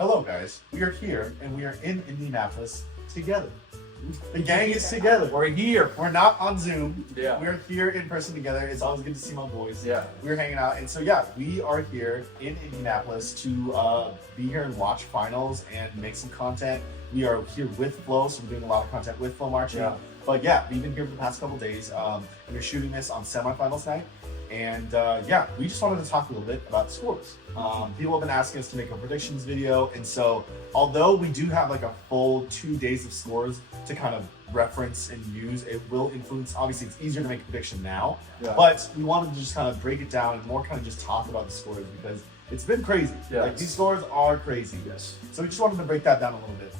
Hello guys, we are here and we are in Indianapolis together. The gang is together. We're here. We're not on Zoom. Yeah. We're here in person together. It's always good to see my boys. Yeah. We're hanging out. And so yeah, we are here in Indianapolis to be here and watch finals and make some content. We are here with Flo, so we're doing a lot of content with Flo Marching. Yeah. But yeah, we've been here for the past couple days. We're shooting this on semifinals night. And yeah, we just wanted to talk a little bit about the scores. People have been asking us to make a predictions video, and so although we do have like a full 2 days of scores to kind of reference and use, it will influence. Obviously, it's easier to make a prediction now, but we wanted to just kind of break it down and more kind of just talk about the scores because it's been crazy. Yeah. Like these scores are crazy. Yes. So we just wanted to break that down a little bit.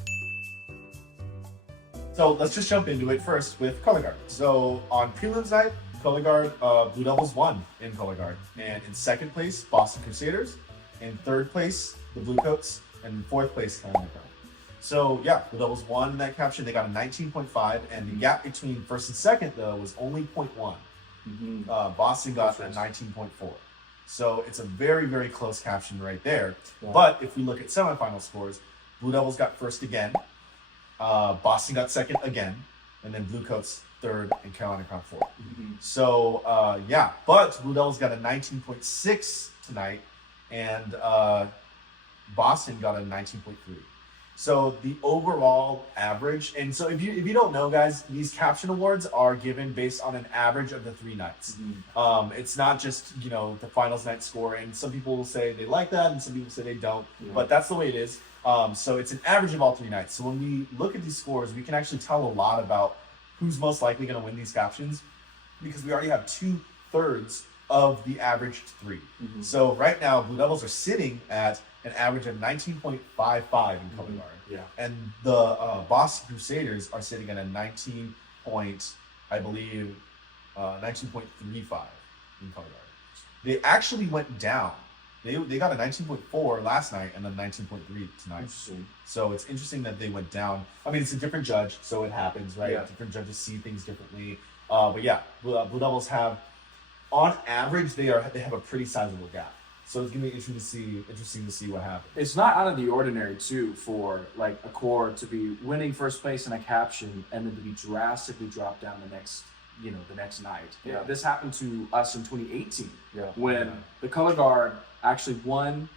So let's just jump into it first with color guard. So on prelims night, color guard, Blue Devils won in color guard, and in second place, Boston Crusaders. In third place, the Bluecoats, and in fourth place, Funliner. So yeah, Blue Devils won in that caption. They got a 19.5, and the gap between first and second though was only 0.1. Boston got a 19.4. So it's a very, very close caption right there. Yeah. But if we look at semifinal scores, Blue Devils got first again, Boston got second again, and then Bluecoats third, and Carolina crowned fourth. So yeah, but Blue Devils got a 19.6 tonight, and Boston got a 19.3. So the overall average, and so if you don't know, guys, these caption awards are given based on an average of the 3 nights. It's not just the finals night score, and some people will say they like that, and some people say they don't. But that's the way it is. So it's an average of all 3 nights. So when we look at these scores, we can actually tell a lot about who's most likely going to win these captions, because we already have 2/3 of the averaged 3. So right now, Blue Devils are sitting at an average of 19.55 in color guard. Yeah. And the Boston Crusaders are sitting at a 19.35 in color guard. They actually went down. They got a 19.4 last night and then 19.3 tonight. So it's interesting that they went down. I mean, it's a different judge, so it happens, right? Yeah. Different judges see things differently. But yeah, Blue Devils have, on average, they have a pretty sizable gap. So it's gonna be interesting to see what happens. It's not out of the ordinary too for like a core to be winning first place in a caption and then to be drastically dropped down the next night. Yeah. This happened to us in 2018 when the color guard actually won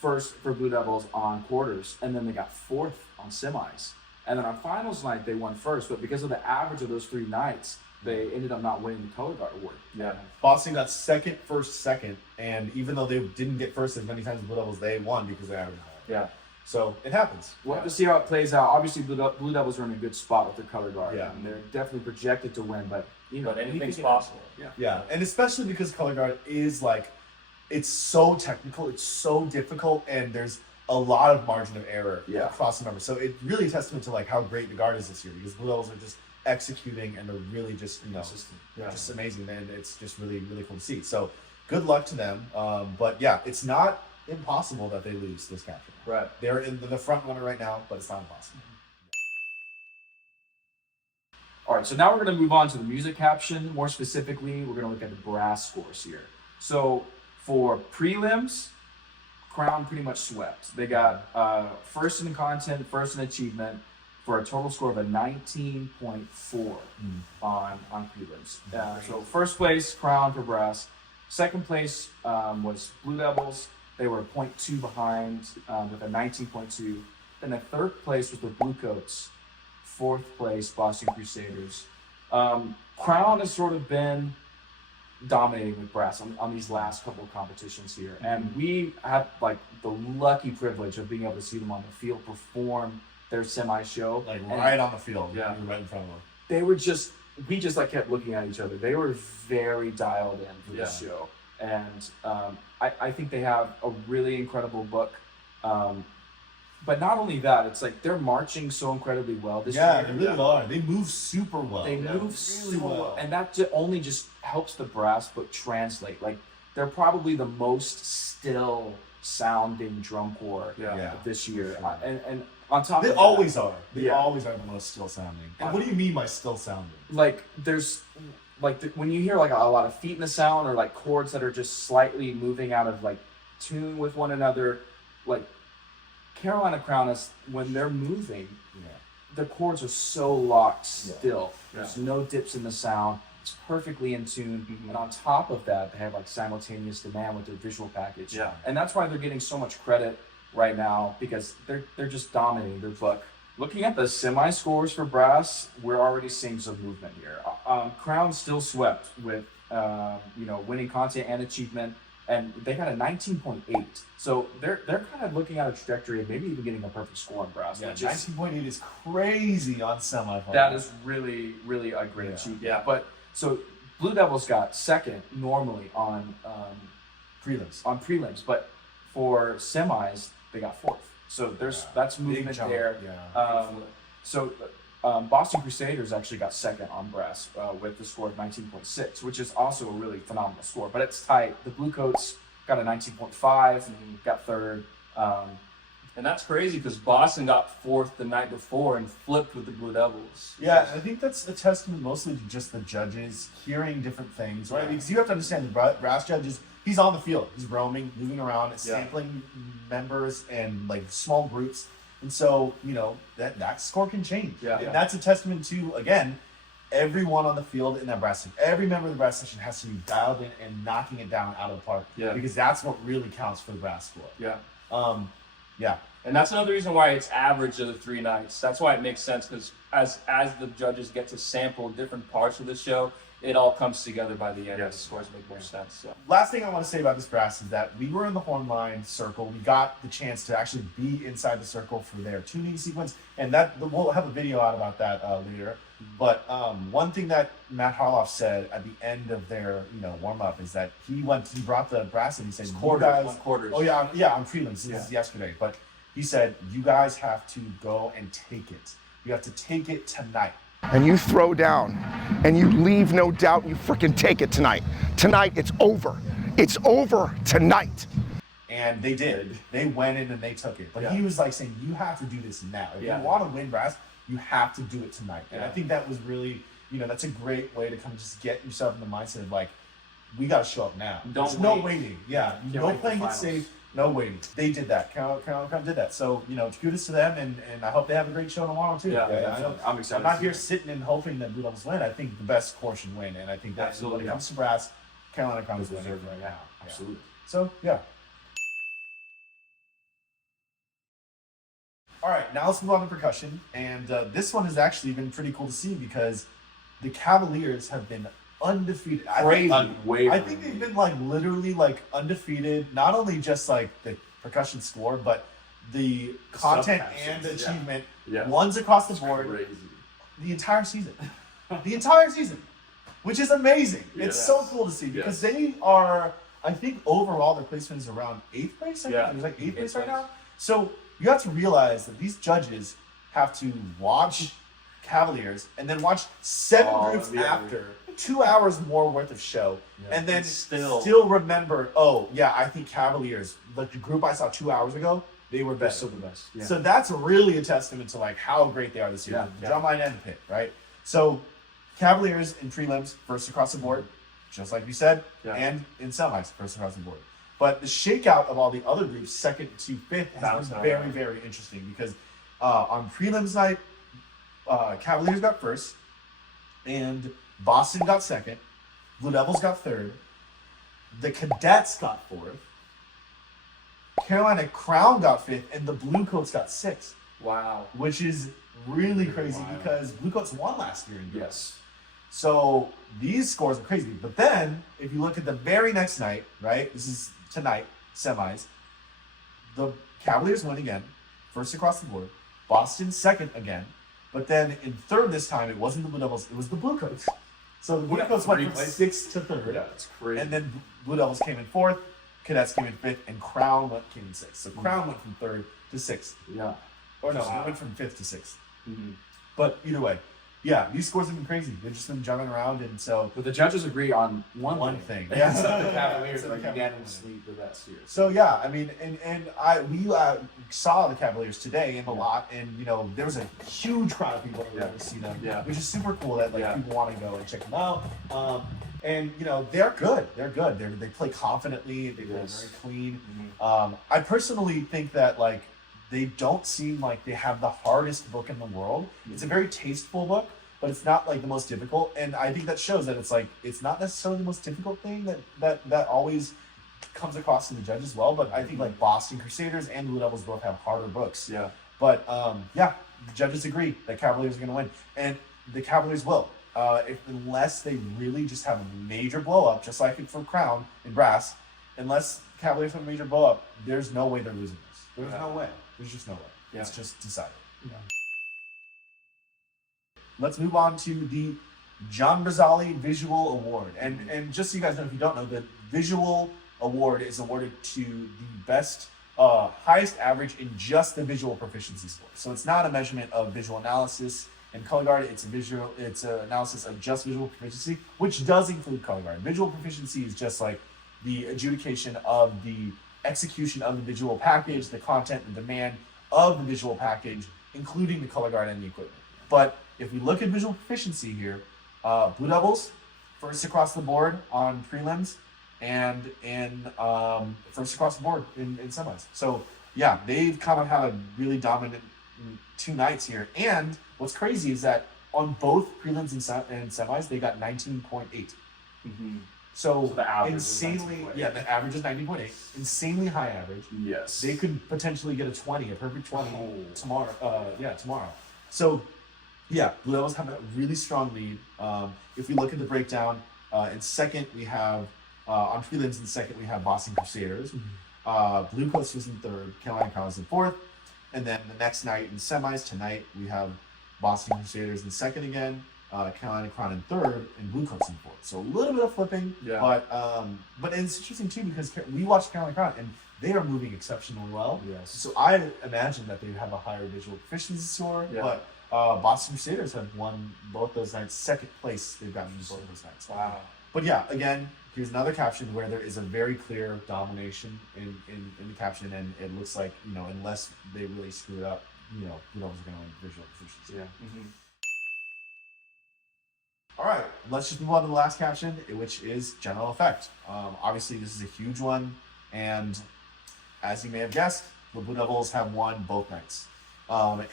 first for Blue Devils on quarters, and then they got fourth on semis. And then on finals night, they won first, but because of the average of those 3 nights, they ended up not winning the color guard award. Yeah. Boston got second, first, second, and even though they didn't get first as many times as Blue Devils, they won because they averaged higher. Yeah. So it happens. We'll have to see how it plays out. Obviously, Blue Devils are in a good spot with their color guard. Yeah. And they're definitely projected to win, but anything's possible. Yeah. And especially because color guard is like, it's so technical, it's so difficult, and there's a lot of margin of error across the numbers. So it's really a testament to like how great the guard is this year, because Blue Devils are just executing and they're really just just amazing, and it's just really, really cool to see. So good luck to them. But yeah, it's not impossible that they lose this caption. Right. They're in the front runner right now, but it's not impossible. All right, so now we're going to move on to the music caption. More specifically, we're going to look at the brass scores here. So for prelims, Crown pretty much swept. They got first in content, first in achievement, for a total score of a 19.4 on prelims. So first place, Crown for brass. Second place was Blue Devils. They were 0.2 behind with a 19.2. Then the third place was the Bluecoats. Fourth place, Boston Crusaders. Crown has sort of been dominating with brass on these last couple of competitions here. And we had like the lucky privilege of being able to see them on the field perform their semi-show. Like right on the field. Yeah. Right in front of them. They were we just like kept looking at each other. They were very dialed in for this show. And I think they have a really incredible book. But not only that, it's like they're marching so incredibly well this year. They really are. They move super well. They move really well. And that only just helps the brass book translate. Like, they're probably the most still sounding drum corps this year. Sure. And on top of that, they always are. They always are the most still sounding. And what do you mean by still sounding? Like, there's when you hear like a lot of feet in the sound, or like chords that are just slightly moving out of like tune with one another, like Carolina Crown is when they're moving, Yeah. the chords are so locked still. Yeah. There's no dips in the sound. It's perfectly in tune. And on top of that, they have like simultaneous demand with their visual package. Yeah. And that's why they're getting so much credit right now, because they're just dominating their book. Looking at the semi scores for brass, we're already seeing some movement here. Crown still swept with winning content and achievement, and they got a 19.8. So they're kind of looking at a trajectory of maybe even getting a perfect score on brass. Yeah, which is, 19.8 is crazy on semifinals. that is really, really a great achievement. Yeah. But so Blue Devils got second normally on prelims. but for semis they got fourth. So that's Big movement jump. there. Yeah. Boston Crusaders actually got second on brass with the score of 19.6, which is also a really phenomenal score. But it's tight. The Bluecoats got a 19.5, got third. And that's crazy because Boston got fourth the night before and flipped with the Blue Devils. Yeah, I think that's a testament mostly to just the judges hearing different things, right? Because you have to understand the brass judges, he's on the field, he's roaming, moving around, sampling members and like small groups. And so, that score can change. Yeah. And that's a testament to, again, everyone on the field in that brass section. Every member of the brass section has to be dialed in and knocking it down out of the park. Yeah. Because that's what really counts for the brass score. Yeah. Yeah. And that's another reason why it's average of the 3 nights. That's why it makes sense, because as the judges get to sample different parts of the show, it all comes together by the end. The scores make more sense. So. Last thing I want to say about this brass is that we were in the horn line circle. We got the chance to actually be inside the circle for their tuning sequence, and that we'll have a video out about that later. But one thing that Matt Harloff said at the end of their warm up is that he brought the brass and he said, Quarters. "Oh yeah, on prelims. This is yesterday, but he said you guys have to go and take it. You have to take it tonight." And you throw down, and you leave no doubt, you freaking take it tonight. Tonight, it's over. It's over tonight. And they did. They went in and they took it. But he was like saying, you have to do this now. If you want to win brass, you have to do it tonight. And I think that was really, that's a great way to kind of just get yourself in the mindset of like, we got to show up now. There's no waiting. Yeah. No playing it safe. No waiting. They did that. Carolina did that. So, kudos to them, and I hope they have a great show tomorrow, too. I'm excited. I'm not here sitting and hoping that Blue Devils win. I think the best core should win, and I think that when it comes to brass, Carolina Crown is winning right now. Absolutely. So, yeah. All right, now let's move on to percussion, and this one has actually been pretty cool to see because the Cavaliers have been undefeated. I think they've been literally undefeated. Not only just the percussion score, but the content and the achievement. Yeah. One's across the board. Crazy. The entire season, which is amazing. Yes. It's so cool to see because they are. I think overall their placement is around 8th place. It's like 8th place right now. So you have to realize that these judges have to watch Cavaliers and then watch 7 groups after. 2 hours more worth of show, and then still remember, I think Cavaliers, the group I saw 2 hours ago, they were better. Still the best. Yeah. So that's really a testament to how great they are this year. The drum line and the pit, right? So Cavaliers in prelims, first across the board, just like we said, and in semis, first across the board. But the shakeout of all the other groups, 2nd to 5th, has been very, very interesting because on prelims night, Cavaliers got first, and Boston got 2nd, Blue Devils got 3rd, the Cadets got 4th, Carolina Crown got 5th, and the Bluecoats got 6th. Wow. Which is really crazy because Bluecoats won last year in Europe. Yes. So these scores are crazy. But then, if you look at the very next night, right? This is tonight, semis. The Cavaliers win again, first across the board. Boston 2nd again. But then in 3rd this time, it wasn't the Blue Devils, it was the Bluecoats. So the Bluecoats went from 6th to 3rd. Yeah, it's crazy. And then Blue Devils came in 4th, Cadets came in 5th, and Crown came in 6th. So Crown went from 3rd to 6th. Yeah. Or no, it went from 5th to 6th. Mm-hmm. But either way, these scores have been crazy. They've just been jumping around, and so. But the judges agree on one thing. Yeah. The Cavaliers are unanimously the best here. So I mean, we saw the Cavaliers today in the lot, and there was a huge crowd of people that to see them, which is super cool that people want to go and check them out. And they're good. They're good. They play confidently. They play very clean. Mm-hmm. I personally think that they don't seem like they have the hardest book in the world. It's a very tasteful book, but it's not like the most difficult. And I think that shows that it's not necessarily the most difficult thing that always comes across in the judges as well. But I think like Boston Crusaders and Blue Devils both have harder books. Yeah. But the judges agree that Cavaliers are going to win, and the Cavaliers will. Unless they really just have a major blow up, just like for Crown and Brass, unless Cavaliers have a major blow up, there's no way they're losing this. There's no way. There's just no way. Yeah. It's just decided. Yeah. Let's move on to the John Brazali Visual Award. And just so you guys know, if you don't know, the Visual Award is awarded to the best, highest average in just the visual proficiency score. So it's not a measurement of visual analysis and color guard. It's an analysis of just visual proficiency, which does include color guard. Visual proficiency is just like the adjudication of the execution of the visual package, the content and demand of the visual package, including the color guard and the equipment. But if we look at visual proficiency here, Blue Devils first across the board on prelims, and in first across the board in semis. So yeah, they've kind of had a really dominant 2 nights here. And what's crazy is that on both prelims and semis, they got 19.8. Mm-hmm. So the average insanely, is 19.8. the average is 19.8. Insanely high average. Yes. They could potentially get a 20, a perfect 20 Oh. tomorrow. So yeah, Blue Devils have a really strong lead. If we look at the breakdown, in second we have on prelims in second we have Boston Crusaders. Blue Coats was in third, Carolina Crown was in fourth, and then the next night in semis tonight we have Boston Crusaders in second again, Carolina Crown in third, and Blue Coats in fourth. So a little bit of flipping, Yeah. but it's interesting too because we watched Carolina Crown and they are moving exceptionally well. Yes. So I imagine that they have a higher visual proficiency score, Yeah. but Boston Crusaders have won both those nights. Second place they've gotten in both of those nights. Wow. But yeah, again, here's another caption where there is a very clear domination in the caption, and it looks like, unless they really screw it up, Blue Devils are going to win visual proficiency. Yeah. Mm-hmm. All right, let's just move on to the last caption, which is general effect. Obviously, this is a huge one, and as you may have guessed, the Blue Devils have won both nights.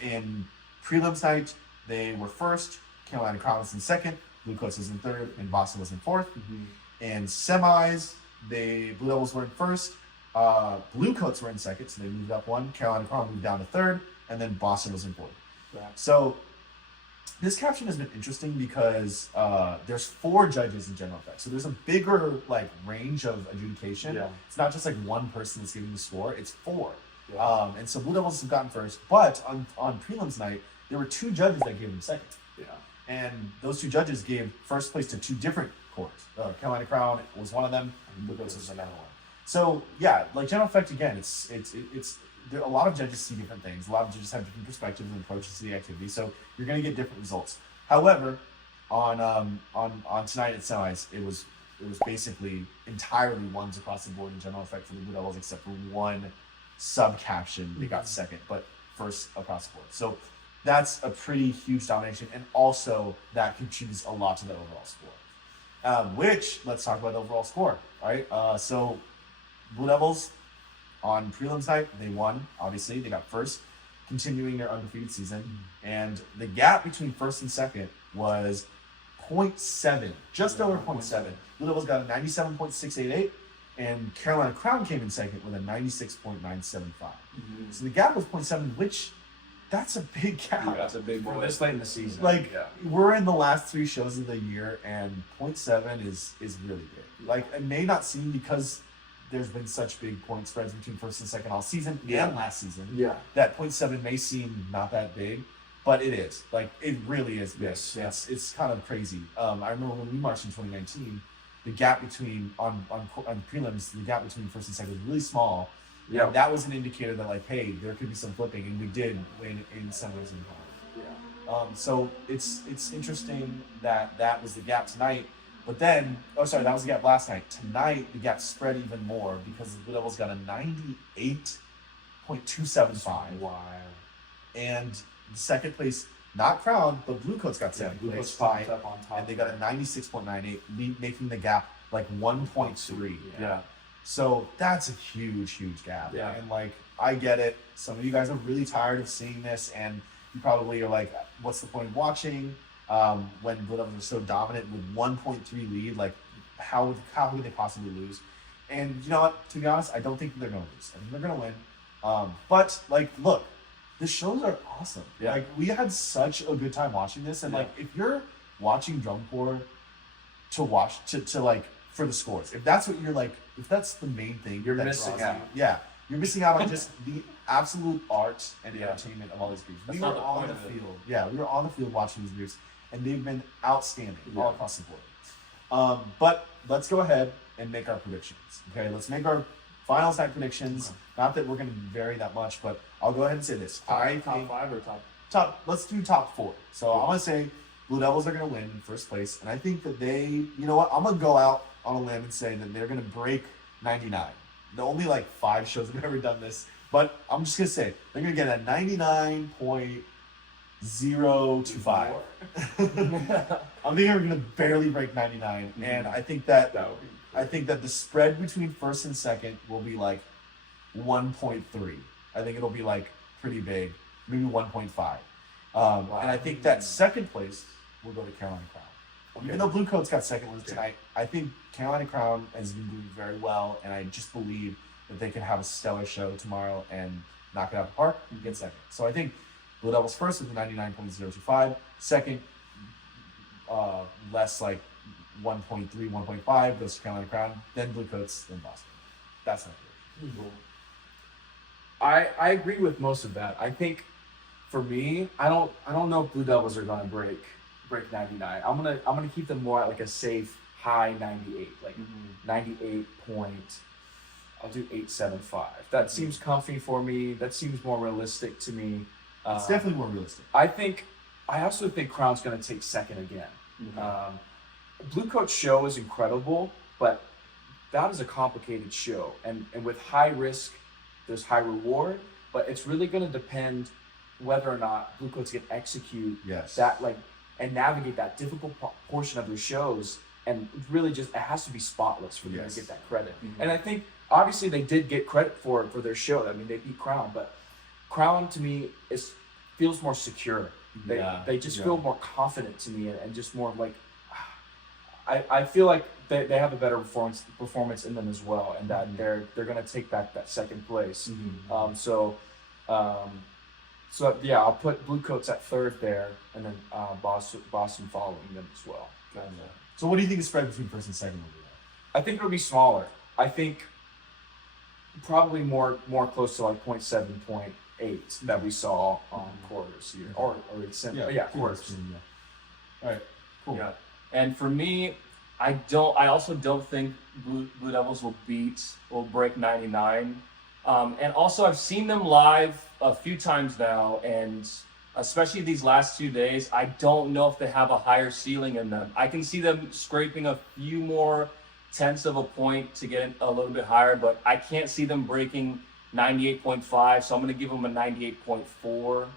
In prelims night, they were first, Carolina Crown was in second, Blue Coats was in third, and Boston was in fourth. Mm-hmm. In semis, Blue Devils were in first, Blue Coats were in second, so they moved up one, Carolina Crown moved down to third, and then Boston was in fourth. Yeah. So this caption has been interesting because there's 4 judges in general effect. So there's a bigger range of adjudication. Yeah. It's not just one person that's giving the score, it's 4. Yeah. And so Blue Devils have gotten first, but on prelims night, there were 2 judges that gave them second. Yeah. And those 2 judges gave first place to 2 different cores. Carolina Crown was one of them, and Blue Coats was another one. So yeah, general effect again, it's there, a lot of judges see different things. A lot of judges have different perspectives and approaches to the activity. So you're going to get different results. However, on tonight at semis, it was basically entirely ones across the board in general effect for the Blue Devils, except for one sub caption. They got second, but first across the board. So that's a pretty huge domination, and also that contributes a lot to the overall score. Which, let's talk about the overall score. All right. So Blue Devils on prelims night, they won. Obviously, they got first, continuing their undefeated season, and the gap between first and second was 0.7, just over 0.7. Blue Devils got a 97.688, and Carolina Crown came in second with a 96.975. So the gap was 0.7, which that's a big gap. Yeah, that's a big For boy. this late in the season. Yeah. We're in the last 3 shows of the year, and 0.7 is really big. It may not seem, because there's been such big point spreads between first and second all season and last season, Yeah. that 0.7 may seem not that big, but it is. It really is big. Yes. It's kind of crazy. I remember when we marched in 2019, the gap between on prelims, the gap between first and second was really small. Yeah. And that was an indicator that hey, there could be some flipping, and we did in some ways in Yeah. so it's interesting that was the gap tonight. But then, that was the gap last night. Tonight, the gap spread even more because the Blue Devils got a 98.275. Wow. And second place, not Crown, but Blue Coats got second Blue place Coats popped tonight, up on top. and they got a 96.98, making the gap 1.3. Yeah. So that's a huge, huge gap. Yeah. And like, I get it. Some of you guys are really tired of seeing this, and you probably are like, what's the point of watching when Blue Devils are so dominant with 1.3 lead? Like, how could they possibly lose? And you know what? To be honest, I don't think they're going to lose. I think they're going to win. But like, look, the shows are awesome. Yeah. Like, we had such a good time watching this, and like, if you're watching Drum Corps to watch to like for the scores, if that's what you're like, if that's the main thing, You're that missing draws out. you, yeah, you're missing out on just the absolute art and Yeah. entertainment of all these groups. That's We not were the on point the of it. field. Yeah, we were on the field watching these groups, and they've been outstanding all Yeah. across the board. But let's go ahead and make our predictions. Okay, let's make our finals night predictions. Not that we're going to vary that much, but I'll go ahead and say this. I Top think 5 or top? let's do top 4. So I'm gonna say Blue Devils are gonna win in first place, and I think that they, you know what, I'm gonna go out on a limb and say that they're gonna break 99. The only like 5 shows have ever done this, but I'm just gonna say they're gonna get a 99.025. I'm thinking we're gonna barely break 99, and I think that That would be. I think that the spread between first and second will be like 1.3. I think it'll be like pretty big, maybe 1.5. And I think that second place will go to Carolina Crown. Even though Blue Coats got second place tonight, I think Carolina Crown has been doing very well, and I just believe that they can have a stellar show tomorrow and knock it out of the park and get second. So I think Blue Devils first with a 99.025. Second, less like 1.3, 1.5 goes to Carolina Crown, then Blue Coats, then Boston. That's my prediction. I agree with most of that. I think for me, I don't know if Blue Devils are gonna break 99. I'm gonna keep them more at like a safe high 98, like 98 point. I'll do 875. That seems comfy for me. That seems more realistic to me. It's definitely more realistic. I also think Crown's gonna take second again. Blue Coat's show is incredible, but that is a complicated show, and with high risk, there's high reward. But it's really going to depend whether or not Blue Coats can execute that, like, and navigate that difficult portion of their shows, and really just it has to be spotless for them to get that credit. And I think obviously they did get credit for their show. I mean, they beat Crown, but Crown to me feels more secure. They just feel more confident to me, and just more like. I feel like they have a better performance in them as well, and that they're going to take back that second place. So yeah, I'll put Blue Coats at third there, and then Boston following them as well. So what do you think the spread between first and second will be? I think it'll be smaller. I think probably more close to like 0.7, 0.8 that we saw on quarters here, or quarters. All right, cool. Yeah. And for me, I also don't think Blue Devils will break 99. And also I've seen them live a few times now, and especially these last 2 days, I don't know if they have a higher ceiling in them. I can see them scraping a few more tenths of a point to get a little bit higher, but I can't see them breaking 98.5, so I'm going to give them a 98.4.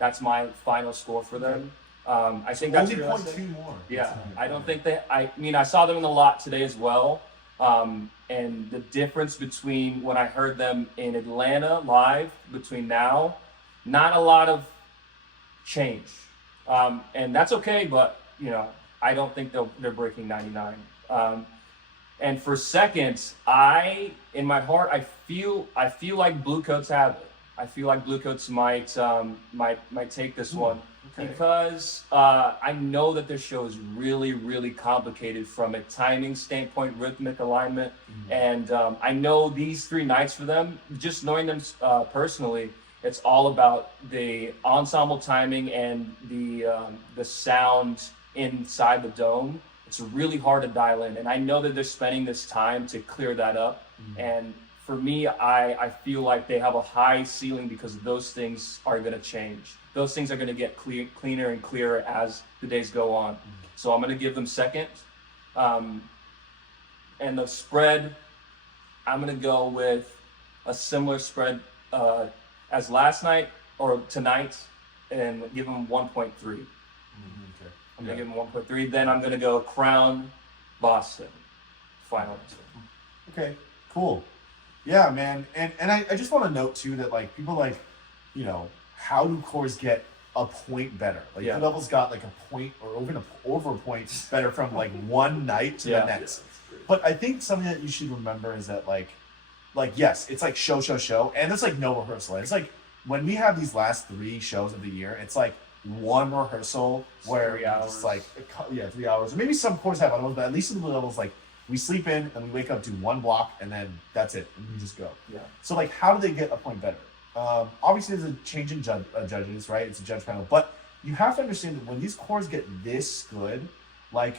That's my final score for them. I think that's only 0.2 more. Yeah, I don't think I mean, I saw them in the lot today as well. And the difference between when I heard them in Atlanta live between now, not a lot of change. And that's okay, but you know, I don't think they're breaking 99. And for second, in my heart, I feel like Blue Coats have it. I feel like Blue Coats might take this one. Because I know that their show is really, really complicated from a timing standpoint, rhythmic alignment, and I know these 3 nights for them, just knowing them personally, it's all about the ensemble timing and the sound inside the dome. It's really hard to dial in, and I know that they're spending this time to clear that up. And for me, I feel like they have a high ceiling because those things are going to change. Those things are going to get cleaner and clearer as the days go on. So I'm going to give them second. And the spread, I'm going to go with a similar spread as last night or tonight, and give them 1.3. I'm going to give them 1.3. Then I'm going to go Crown, Boston, final answer. Okay. Cool. Yeah, man. And I just want to note too that like people like, you know, how do cores get a point better? Like Yeah. Blue Devils got like a point or even over a point better from like one night to Yeah. the next. But I think something that you should remember is that like yes, it's like show, and there's like no rehearsal. It's like when we have these last 3 shows of the year, it's like one rehearsal where 3 it's hours. like 3 hours, or maybe some cores have other ones, but at least in the Blue Devils, like we sleep in and we wake up, do one block, and then that's it, and we just go. Yeah. So like, how do they get a point better? Obviously, there's a change in judges, right? It's a judge panel, but you have to understand that when these cores get this good, like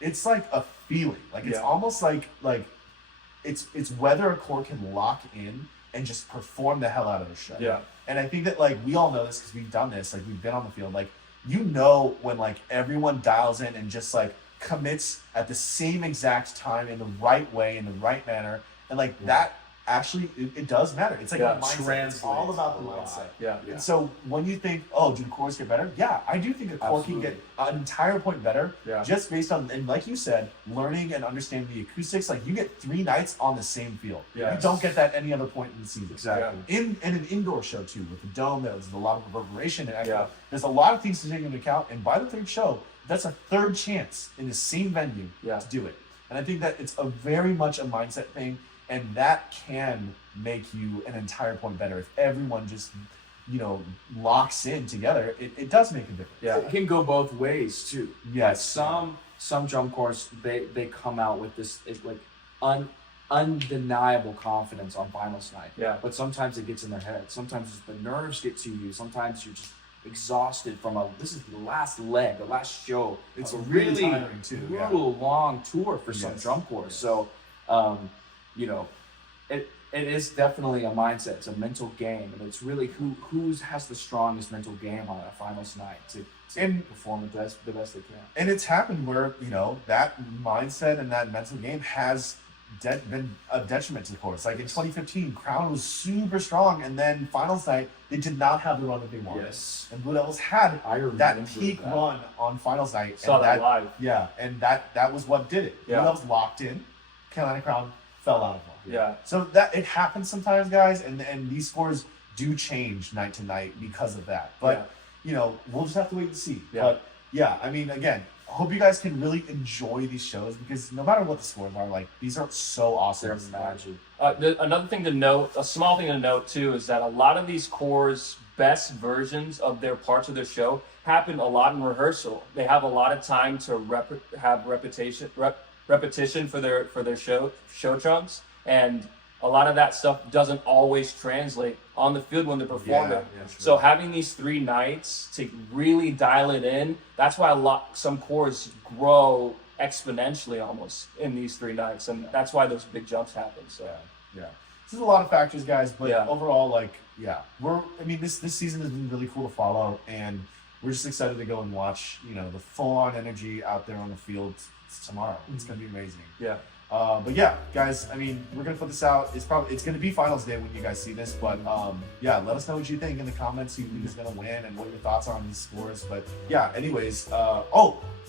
it's like a feeling, like it's Yeah. almost like it's whether a core can lock in and just perform the hell out of their show. Yeah. And I think that like we all know this because we've done this, like we've been on the field, like you know when like everyone dials in and just like commits at the same exact time in the right way, in the right manner, and like that actually it does matter. It's like Yeah. a mindset. It's all about the mindset. Yeah. And so when you think, oh, do cores get better? Yeah, I do think a core can get an entire point better Yeah. just based on, and like you said, learning and understanding the acoustics. Like you get 3 nights on the same field. Yes. You don't get that any other point in the season. Exactly. In an indoor show too, with the dome, there's a lot of reverberation and Yeah. there's a lot of things to take into account. And by the 3rd show, that's a 3rd chance in the same venue Yeah. to do it. And I think that it's a very much a mindset thing, and that can make you an entire point better if everyone just, you know, locks in together. It does make a difference. Yeah. It can go both ways too. Yes. Some drum corps they come out with this like undeniable confidence on finals night. Yeah. But sometimes it gets in their head. Sometimes the nerves get to you. Sometimes you're just exhausted from this is the last leg, the last show. It's a really tiring too, yeah. brutal long tour for some Yes. drum corps. Yes. So, you know, it is definitely a mindset. It's a mental game, and it's really who has the strongest mental game on a finals night to And- perform the best they can. And it's happened where, you know, that mindset and that mental game has been a detriment to the course. Like in 2015, Crown was super strong, and then finals night, they did not have the run that they wanted. Yes. And Blue Devils had I remember that peak that. run on finals night. Saw and that live. Yeah, and that was what did it. Yeah. Blue Devils locked in, Carolina Crown fell out of line. Yeah. So that it happens sometimes, guys, and these scores do change night to night because of that. But you know, we'll just have to wait and see. Yeah. But yeah, I mean, again, I hope you guys can really enjoy these shows because no matter what the scores are, like these are so awesome. They're magic. Another thing to note, a small thing to note too, is that a lot of these cores' best versions of their parts of their show happen a lot in rehearsal. They have a lot of time to have repetition for their show chunks, and a lot of that stuff doesn't always translate on the field when they're performing. Yeah, true. So having these 3 nights to really dial it in, that's why some cores grow exponentially almost in these 3 nights, and that's why those big jumps happen. So Yeah. This is a lot of factors, guys, but Yeah. overall, like, yeah, this season has been really cool to follow, and we're just excited to go and watch, you know, the full-on energy out there on the field tomorrow. It's going to be amazing. yeah. But yeah, guys, I mean, we're gonna put this out. It's gonna be finals day when you guys see this, but yeah, let us know what you think in the comments. Who is gonna win and what your thoughts are on these scores. But yeah, anyways, I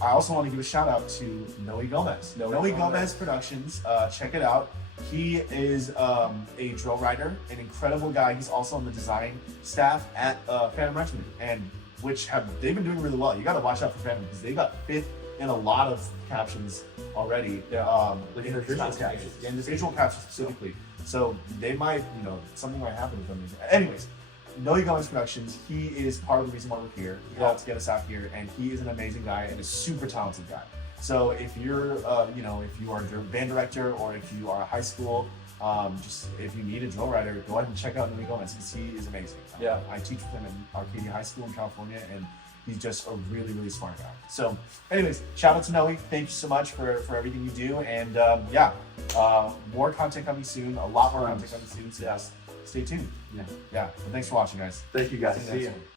also want to give a shout out to Noe Gomez. Noe Noe Gomez. Gomez Productions. Check it out. He is a drill writer, an incredible guy. He's also on the design staff at Phantom Regiment, and they've been doing really well. You got to watch out for Phantom because they got 5th in a lot of captions already. Yeah. Like in in visual captions. captions, in the visual captions specifically. So they might, you know, something might happen with them. Anyways, Noe Gomez Productions, he is part of the reason why we're here. He helped get us out here, and he is an amazing guy and a super talented guy. So if you're, if you are a band director or if you are a high school, just if you need a drill writer, go ahead and check out Noe Gomez because he is amazing. Yeah. I teach with him in Arcadia High School in California, and he's just a really, really smart guy. So anyways, shout out to Noe. Thank you so much for everything you do. And more content coming soon. A lot more content coming soon. So just stay tuned. Yeah. Yeah. Well, thanks for watching, guys. Thank you guys. See you See next you. one.